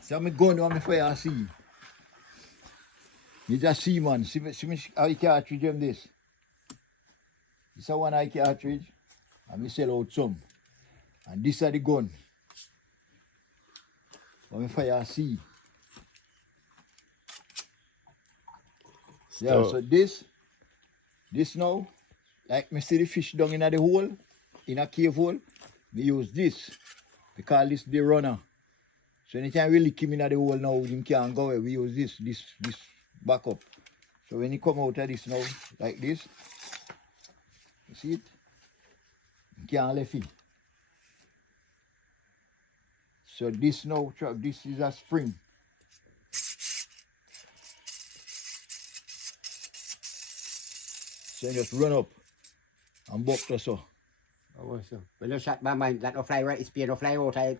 So me gun on me fire see. You just see man, see me how cartridge them this. This is one eye cartridge and me sell out some. And this is the gun. When me fire see. Yeah, so this now, like me see the fish down in the hole, in a cave hole, me use this. We call this the runner. So anytime we lick him in the hole now, him can't go away. We use this backup. So when he come out of this now, like this, you see it? He can't left it. So this now, this is a spring. So you just run up and buck the so. Oh, so when you shot by mine, like a fly right, it's being a fly out.